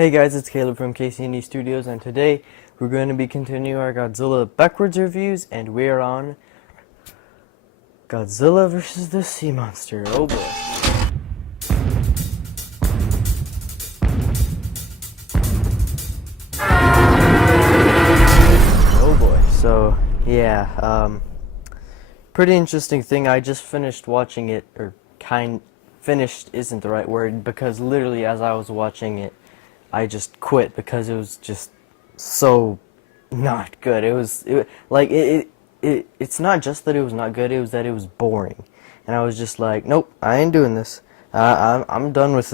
Hey guys, it's Caleb from KCND Studios, and today we're going to be continuing our Godzilla backwards reviews, and we are on Godzilla versus the Sea Monster. Oh boy. Oh boy. So, yeah, pretty interesting thing. I just finished watching it, or finished isn't the right word, because literally as I was watching it, I just quit because it was just so not good. It's not just that it was not good, it was that it was boring. And I was just like, nope, I ain't doing this. I'm done with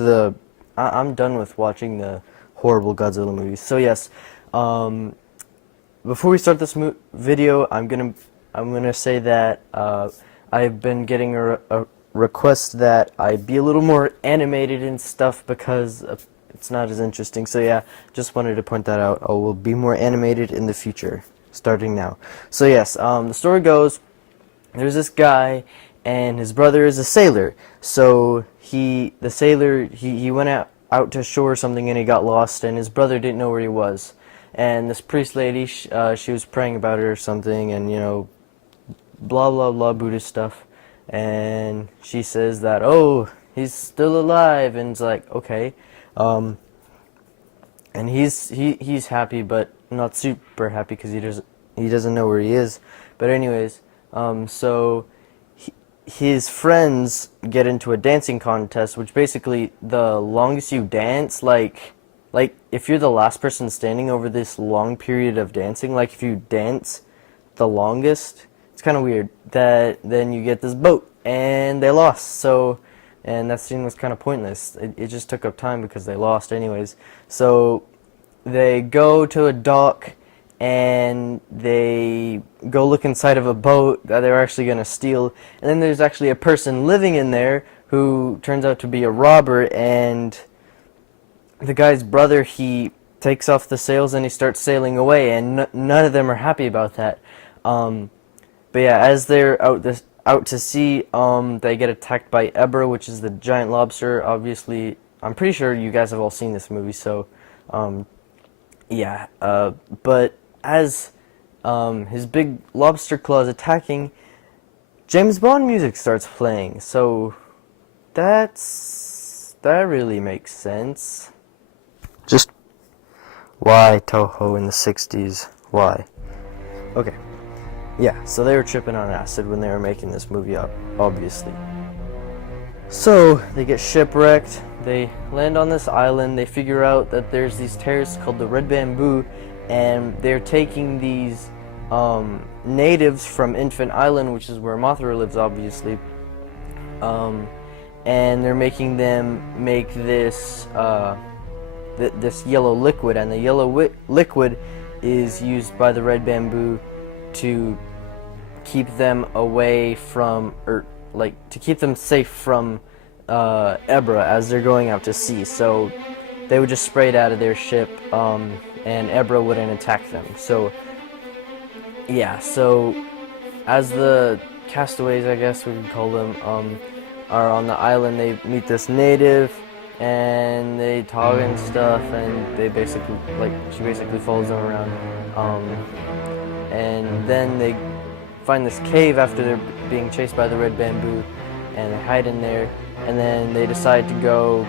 I'm done with watching the horrible Godzilla movies. So yes, before we start this video, I'm gonna say that I've been getting a request that I be a little more animated and stuff because it's not as interesting. So yeah, just wanted to point that out. I will be more animated in the future, starting now. So yes, the story goes, there's this guy, and his brother is a sailor. So the sailor went out to shore or something, and he got lost, and his brother didn't know where he was. And this priest lady, she was praying about it or something, and blah blah blah Buddhist stuff. And she says that, oh, he's still alive, and it's like, okay. And he's happy, but not super happy because he doesn't know where he is. But anyways, so his friends get into a dancing contest, which basically the longest you dance, like if you're the last person standing over this long period of dancing, like if you dance the longest, it's kind of weird that then you get this boat, and they lost. So. And that scene was kind of pointless. It just took up time because they lost anyways. So they go to a dock and they go look inside of a boat that they're actually going to steal. And then there's actually a person living in there who turns out to be a robber. And the guy's brother, he takes off the sails and he starts sailing away. And none of them are happy about that. But yeah, as they're out to sea, they get attacked by Ebra, which is the giant lobster. Obviously, I'm pretty sure you guys have all seen this movie, so, yeah. But as his big lobster claw is attacking, James Bond music starts playing, so that really makes sense. Just why Touhou in the 60s? Why? Okay. Yeah, so they were tripping on acid when they were making this movie up, obviously. So, they get shipwrecked, they land on this island, they figure out that there's these terrorists called the Red Bamboo, and they're taking these natives from Infant Island, which is where Mothra lives, obviously, and they're making them make this, this yellow liquid, and the yellow liquid is used by the Red Bamboo to keep them away from, or like to keep them safe from Ebra as they're going out to sea. So they would just spray it out of their ship, and Ebra wouldn't attack them. So yeah, so as the castaways, I guess we could call them, are on the island, they meet this native and they talk and stuff, and they basically, she basically follows them around. And then they find this cave after they're being chased by the Red Bamboo, and they hide in there, and then they decide to go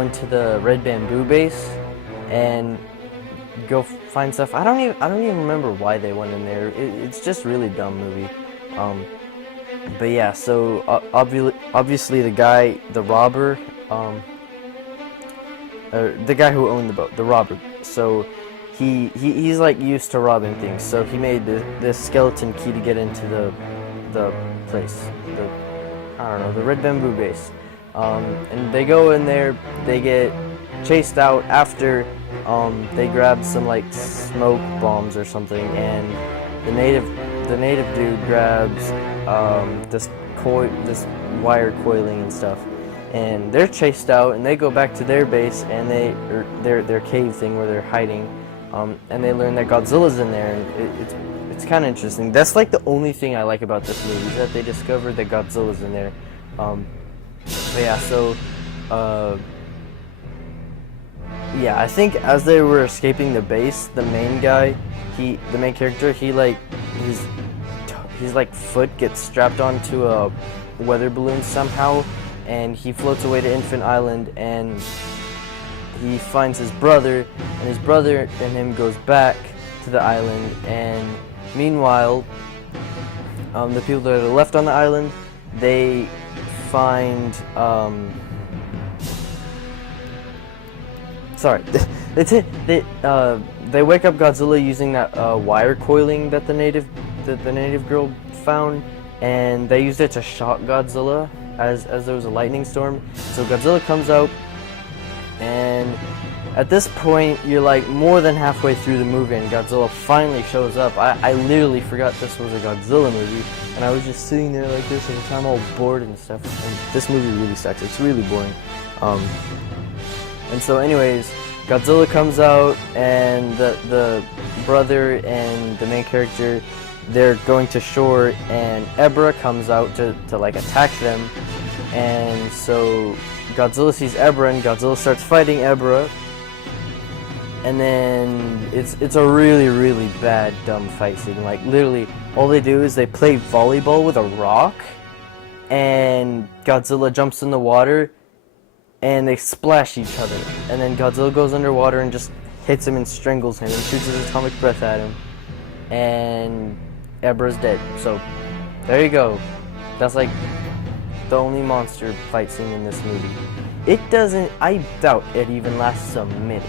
into the Red Bamboo base and go find stuff. I don't even remember why they went in there. It's just really dumb movie. But yeah, so obviously the guy, the robber, the guy who owned the boat, the robber. So he's like used to robbing things, so he made this skeleton key to get into the place, the Red Bamboo base. And they go in there, they get chased out after they grab some like smoke bombs or something, and the native dude grabs this wire coiling and stuff. And they're chased out, and they go back to their base, and their cave thing where they're hiding, and they learn that Godzilla's in there, and it's kind of interesting. That's like the only thing I like about this movie, is that they discovered that Godzilla's in there. But yeah, so uh, yeah, I think as they were escaping the base, the main guy, the main character, his like foot gets strapped onto a weather balloon somehow, and he floats away to Infant Island, and he finds his brother, and his brother and him goes back to the island, and meanwhile, the people that are left on the island, they find, sorry, they wake up Godzilla using that wire coiling that the native girl found, and they used it to shock Godzilla as there was a lightning storm. So Godzilla comes out, and at this point you're like more than halfway through the movie, and Godzilla finally shows up. I literally forgot this was a Godzilla movie, and I was just sitting there like this and I'm all bored and stuff. And this movie really sucks. It's really boring. And so anyways, Godzilla comes out, and the brother and the main character, they're going to shore, and Ebra comes out to like attack them. And so Godzilla sees Ebra, and Godzilla starts fighting Ebra. And then it's a really, really bad, dumb fight scene. Like, literally, all they do is they play volleyball with a rock, and Godzilla jumps in the water, and they splash each other. And then Godzilla goes underwater and just hits him and strangles him and shoots his atomic breath at him. And Ebra's dead. So, there you go. That's like the only monster fight scene in this movie. I doubt it even lasts a minute.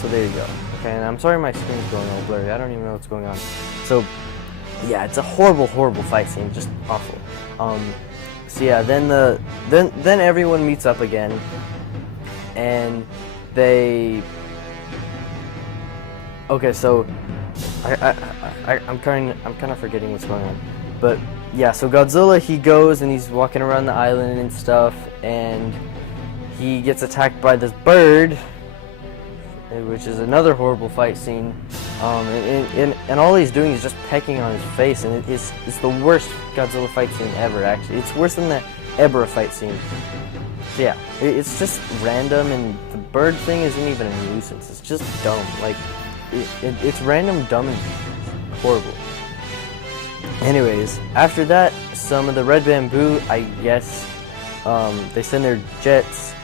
So there you go. Okay, and I'm sorry my screen's going all blurry. I don't even know what's going on. So, yeah, it's a horrible, horrible fight scene. Just awful. So yeah, then everyone meets up again, and they. Okay, so I'm kind of forgetting what's going on, but yeah, so Godzilla, he goes and he's walking around the island and stuff, and he gets attacked by this bird, which is another horrible fight scene. And all he's doing is just pecking on his face, and it's the worst Godzilla fight scene ever, actually. It's worse than the Ebra fight scene. So yeah, it's just random, and the bird thing isn't even a nuisance. It's just dumb. Like, it's random, dumb, and horrible. Anyways, after that, some of the Red Bamboo, I guess, they send their jets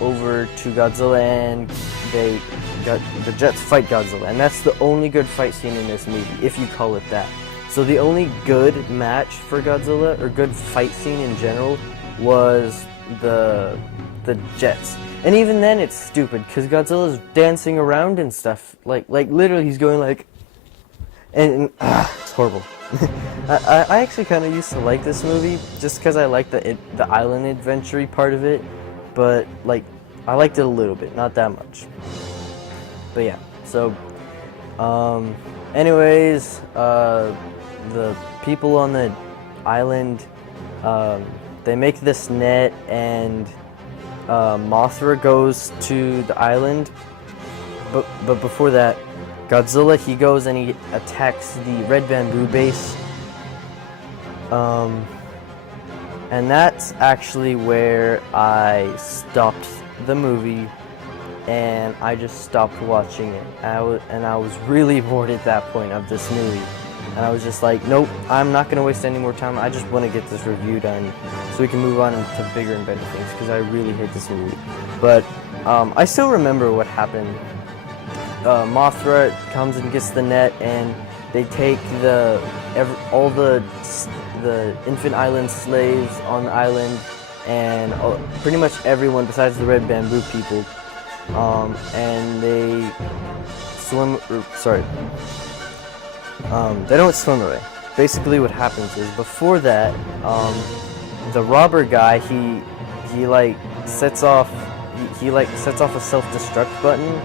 over to Godzilla, and the jets fight Godzilla, and that's the only good fight scene in this movie, if you call it that. So the only good match for Godzilla, or good fight scene in general, was the jets. And even then it's stupid, because Godzilla's dancing around and stuff. Like literally he's going like... And it's horrible. I actually kind of used to like this movie, just because I liked the island adventure part of it. But, like, I liked it a little bit, not that much. But yeah, so... anyways, the people on the island, they make this net, and Mothra goes to the island, but before that, Godzilla, he goes and he attacks the Red Bamboo base, and that's actually where I stopped the movie, and I just stopped watching it, and I was really bored at that point of this movie. And I was just like, nope, I'm not going to waste any more time. I just want to get this review done so we can move on to bigger and better things, because I really hate this movie. But I still remember what happened. Mothra comes and gets the net, and they take all the Infant Island slaves on the island, and pretty much everyone besides the Red Bamboo people, and they swim. They don't swim away. Basically what happens is, before that, the robber guy, he like sets off a self-destruct button,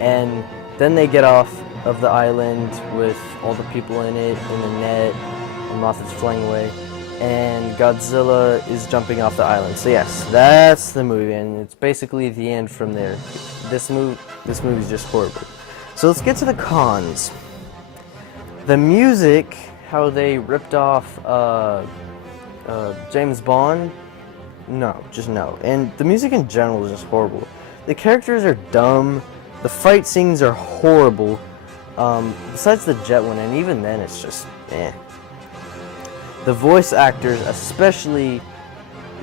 and then they get off of the island with all the people in it, in the net, and Mothra's flying away, and Godzilla is jumping off the island. So yes, that's the movie, and it's basically the end from there. This movie's just horrible. So let's get to the cons. The music, how they ripped off James Bond, no, just no. And the music in general is just horrible. The characters are dumb. The fight scenes are horrible. Besides the jet one, and even then it's just eh. The voice actors, especially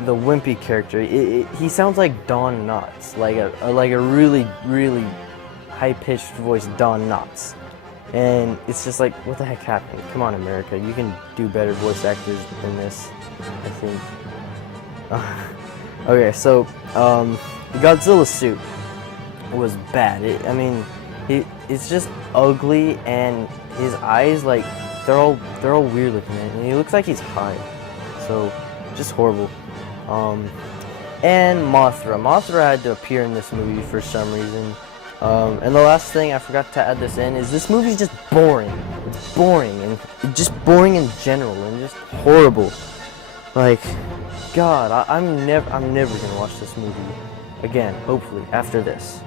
the wimpy character, he sounds like Don Knotts, like a really really high pitched voice, Don Knotts, and it's just like, what the heck happened? Come on, America, you can do better voice actors than this, I think. Okay, so the Godzilla suit was bad. I mean, it's just ugly, and his eyes, like, they're all weird looking, and he looks like he's high. So just horrible. And Mothra had to appear in this movie for some reason. And the last thing, I forgot to add this in, is this movie's just boring. It's boring, and just boring in general, and just horrible. Like, God, I'm never gonna watch this movie again. Hopefully, after this.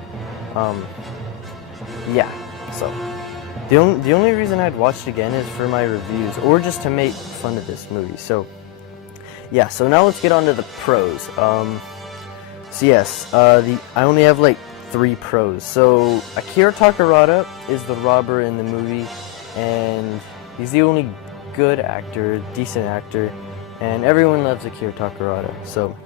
Yeah. So, the only reason I'd watch it again is for my reviews, or just to make fun of this movie. So, yeah. So now let's get on to the pros. So yes, I only have like 3 pros. So Akira Takarada is the robber in the movie, and he's the only good actor, decent actor, and everyone loves Akira Takarada. So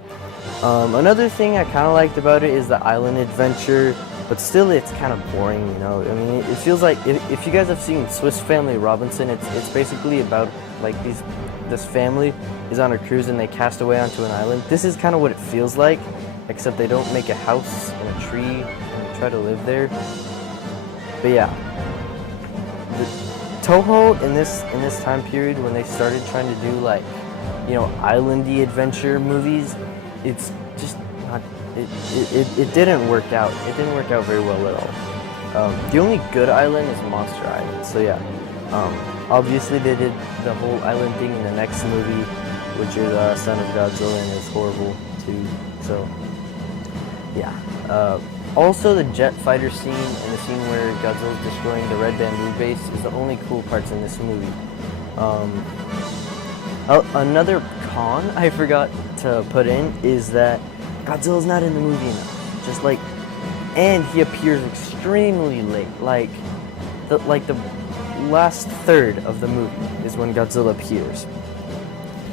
another thing I kind of liked about it is the island adventure, but still it's kind of boring, you know. I mean, it feels like, if you guys have seen Swiss Family Robinson, it's basically about like this family is on a cruise and they cast away onto an island. This is kind of what it feels like, except they don't make a house in a tree and try to live there. But yeah, the Touhou in this time period, when they started trying to do, like, you know, islandy adventure movies, it's just not, it didn't work out. It didn't work out very well at all. The only good island is Monster Island. So yeah, obviously they did the whole island thing in the next movie, which is Son of Godzilla, and it's horrible too. So yeah. Also, the jet fighter scene and the scene where Godzilla's destroying the red bamboo base is the only cool parts in this movie. Another con I forgot to put in is that Godzilla's not in the movie enough. Just like, and he appears extremely late. Like the last third of the movie is when Godzilla appears.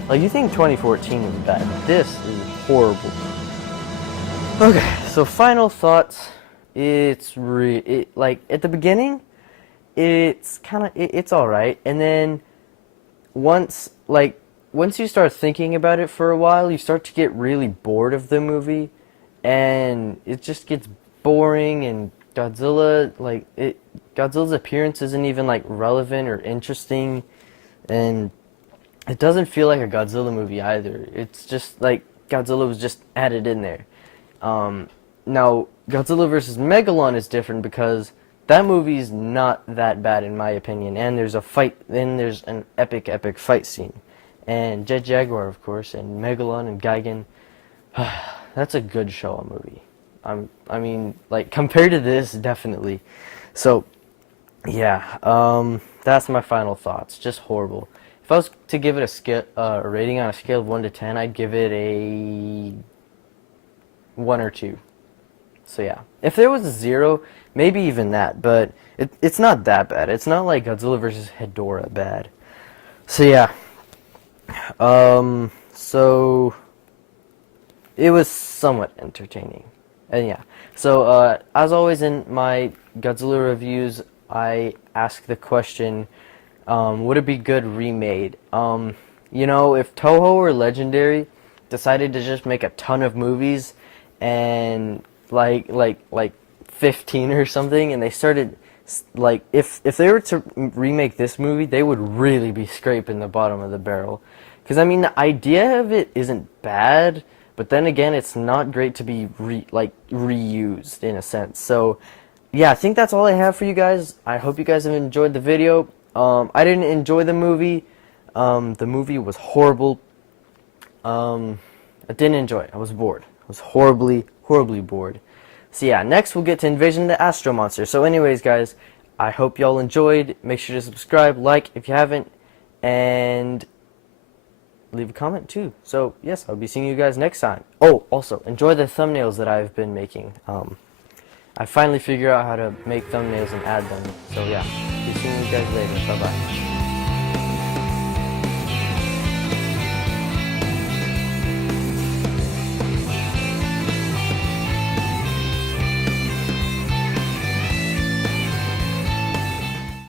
Like, you think 2014 was bad? This is horrible. Okay, so final thoughts. Like, at the beginning, it's kind of it's all right, and then once you start thinking about it for a while, you start to get really bored of the movie, and it just gets boring, and Godzilla's appearance isn't even like relevant or interesting, and it doesn't feel like a Godzilla movie either. It's just like Godzilla was just added in there. Now, Godzilla vs. Megalon is different because that movie's not that bad in my opinion, and there's an epic fight scene. And Jet Jaguar, of course, and Megalon and Gigan. That's a good Showa movie. I mean, like, compared to this, definitely. So, yeah, that's my final thoughts. Just horrible. If I was to give it a rating on a scale of 1 to 10, I'd give it a 1 or 2. So yeah, if there was a 0, maybe even that, but it's not that bad. It's not like Godzilla vs. Hedorah bad. So yeah, so it was somewhat entertaining, and yeah. So as always in my Godzilla reviews, I ask the question, would it be good remade? You know, if Toho or Legendary decided to just make a ton of movies, and like 15 or something, and they started, like, if they were to remake this movie, they would really be scraping the bottom of the barrel. Because, I mean, the idea of it isn't bad, but then again, it's not great to be reused in a sense. So yeah, I think that's all I have for you guys. I hope you guys have enjoyed the video. I didn't enjoy the movie. The movie was horrible. I didn't enjoy it. I was bored. I was horribly bored. So yeah, next we'll get to Invasion of the Astro Monster. So anyways, guys, I hope y'all enjoyed. Make sure to subscribe, like if you haven't, and leave a comment too. So yes, I'll be seeing you guys next time. Oh, also enjoy the thumbnails that I've been making. I finally figured out how to make thumbnails and add them. So yeah, be seeing you guys later. Bye bye.